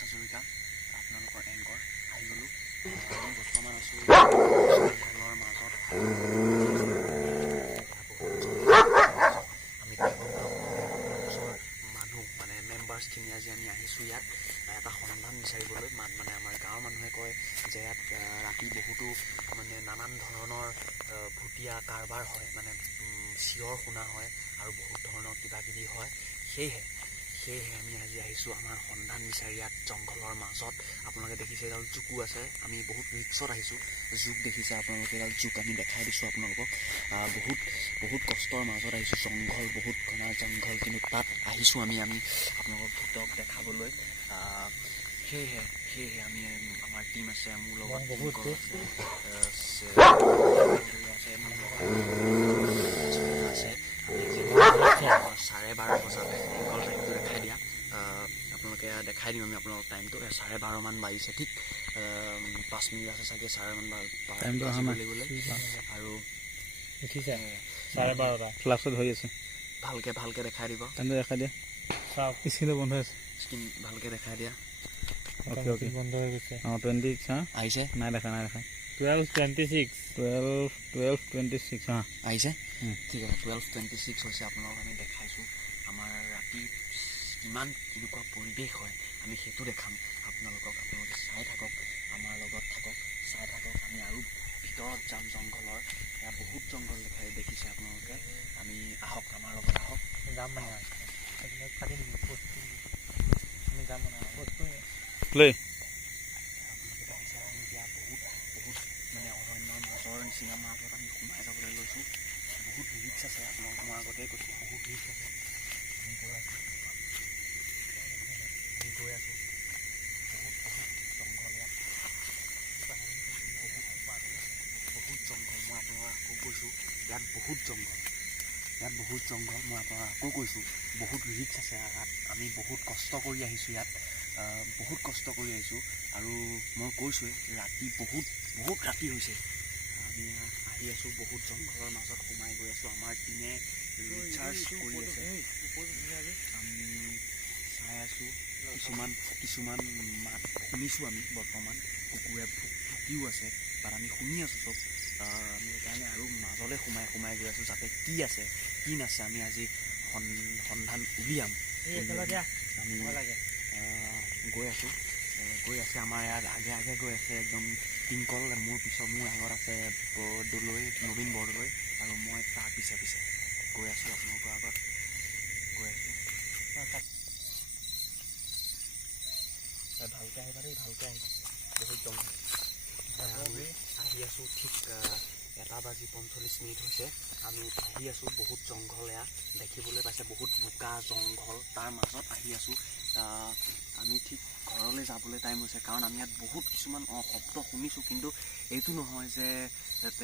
হাজৰিকা আপোনালোকৰ এংকৰ আহি গ'লোঁ। আমি বৰ্তমান আছোঁ জংঘলৰ মাজত। আমি মানুহ মানে মেম্বাৰ্ছখিনি আজি আমি আহিছোঁ ইয়াত এটা সন্ধান বিচাৰিবলৈ। মানে আমাৰ গাঁৱৰ মানুহে কয় যে ইয়াত ৰাতি বহুতো মানে নানান ধৰণৰ ভুটীয়া কাৰবাৰ হয়, মানে চিঞৰ শুনা হয় আৰু বহুত ধৰণৰ কিবাকিবি হয়। সেয়েহে আমি আজি আহিছোঁ আমাৰ সন্ধান বিচাৰি ইয়াত জংঘলৰ মাজত। আপোনালোকে দেখিছে এডাল জোকো আছে। আমি বহুত ৰিক্সত আহিছোঁ। জোক দেখিছে আপোনালোকে, এডাল জোক আমি দেখাই দিছোঁ আপোনালোকক। বহুত কষ্টৰ মাজত আহিছোঁ। জংঘল, বহুত ঘনা জংঘল, কিন্তু তাত আহিছোঁ আমি আপোনালোকক ভূতক দেখাবলৈ। সেয়েহে আমি আমাৰ টীম আছে, মোৰ লগত বহুত আছে, মোৰ লগত আছে। 12:30 বজাত এংকল টাইমটো দেখাই দিয়া। আপোনালোকে দেখাই দিম আমি আপোনালোকক টাইমটো। 12:30মান বাজিছে, ঠিক 5 মিনিট আছে চাগে 12:30 বাজিবলৈ। আৰু 12:30 ফ্লাছত হৈ আছে। ভালকৈ দেখাই দিব। টাইমটো দেখাই দিয়া। স্ক্ৰীনটো বন্ধ হৈ আছে। স্ক্ৰীন ভালকৈ দেখাই দিয়া। অ'কে বন্ধ হৈ গৈছে। 20 আহিছে? নাই দেখা 12:26 আহিছে? ঠিক আছে, 12:26 হৈছে। আপোনালোকক আমি দেখাইছোঁ আমাৰ ৰাতি কিমান কেনেকুৱা পৰিৱেশ হয়, আমি সেইটো দেখাম আপোনালোকে চাই থাকক, আমাৰ লগত থাকক, চাই থাকক। আমি আৰু ভিতৰত যাম জংঘলৰ। ইয়াত বহুত জংঘল দেখিছে আপোনালোকে। আমি আহক, আমাৰ লগত আহক। যাম মানে প্লে বহুত মানে অৰণ্যৰ মাজৰ নিচিনা মাজত আমি সোমাই যাবলৈ লৈছোঁ। বহুত ৰিক্স আছে, আপোনালোকক মই আগতেই কৈছোঁ, বহুত ৰিক্স আছে। আমি গৈ আছোঁ বহুত জংঘল ইয়াত, বহুত জংঘল। মই আপোনালোকক আকৌ কৈছোঁ, ইয়াত বহুত জংঘল। মই আপোনাক আকৌ কৈছোঁ, বহুত ৰিক্স আছে ইয়াত। আমি বহুত কষ্ট কৰি আহিছোঁ ইয়াত, আৰু মই কৈছোঁৱে ৰাতি বহুত ৰাতি হৈছে। আমি আহি আছোঁ, বহুত জংঘলৰ মাজত সোমাই গৈ আছোঁ। আমাৰ টিমে ৰিচাৰ্জ কৰি আছে। আমি চাই আছোঁ কিছুমান মাত শুনিছোঁ। আমি বৰ্তমান কুকুৰে ভুকিও আছে, বাট আমি শুনি আছোঁ চব। আমি সেইকাৰণে আৰু মাজলৈ সোমাই গৈ আছোঁ, যাতে কি আছে কি নাছে আমি আজি সন্ধান উলিয়াম। আমি গৈ আছে আমাৰ ইয়াত আগে গৈ আছে একদম টিংকল। মোৰ আগত আছে নবীন বৰদলৈ, আৰু মই তাৰ পিছে গৈ আছোঁ আপোনালোকৰ আগত গৈ আছোঁ। ভালকৈ আহিবা দেই, ভালকৈ আহিবা। বহুত জংঘল। আহি আছোঁ, ঠিক 1:45 হৈছে। আমি আহি আছোঁ, বহুত জংঘল এয়া দেখিবলৈ পাইছে, বহুত বোকা জংঘল, তাৰ মাজত আহি আছোঁ। আমি ঠিক ঘৰলৈ যাবলৈ টাইম হৈছে, কাৰণ আমি ইয়াত বহুত কিছুমান শব্দ শুনিছোঁ, কিন্তু এইটো নহয় যে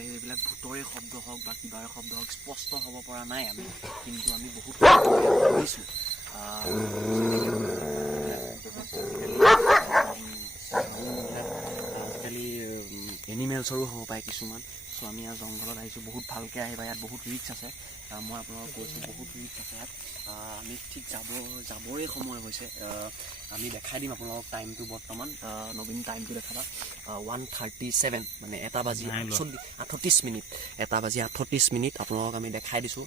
এইবিলাক ভূতৰে শব্দ হওক বা কিবাৰে শব্দ হওক, স্পষ্ট হ'ব পৰা নাই আমি, কিন্তু আমি বহুত শুনিছোঁ। আজিকালি এনিমেলছৰো হ'ব পাৰে কিছুমান। চ' আমি ইয়াত জংঘলত আহিছোঁ, বহুত ভালকৈ আহিবা, ইয়াত বহুত ৰিক্স আছে। মই আপোনালোকক কৈছোঁ, বহুত ৰিক্স আছে ইয়াত। আমি ঠিক যাবৰে সময় হৈছে। আমি দেখাই দিম আপোনালোকক টাইমটো। বৰ্তমান নবীন টাইমটো দেখাবা 1:37, মানে 1:38 মিনিট। 1:38 আপোনালোকক আমি দেখাই দিছোঁ।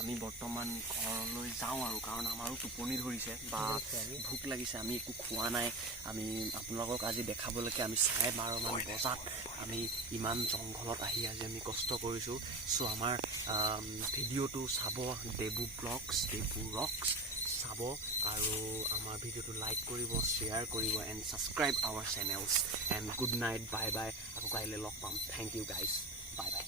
আমি বৰ্তমান ঘৰলৈ যাওঁ আৰু, কাৰণ আমাৰো টোপনি ধৰিছে বা ভোক লাগিছে। আমি একো খোৱা নাই। আমি আপোনালোকক আজি দেখাবলৈকে আমি 12:30মান বজাত আমি ইমান জংঘলত আহি আজি আমি কষ্ট কৰিছোঁ। চ' আমাৰ ভিডিঅ'টো চাব, দেবু ব্লগছ, দেবু ৰক্স চাব, আৰু আমাৰ ভিডিঅ'টো লাইক কৰিব, শ্বেয়াৰ কৰিব, and subscribe our channels. And good night, bye bye. আকৌ কাইলৈ লগ পাম। Thank you guys, bye by.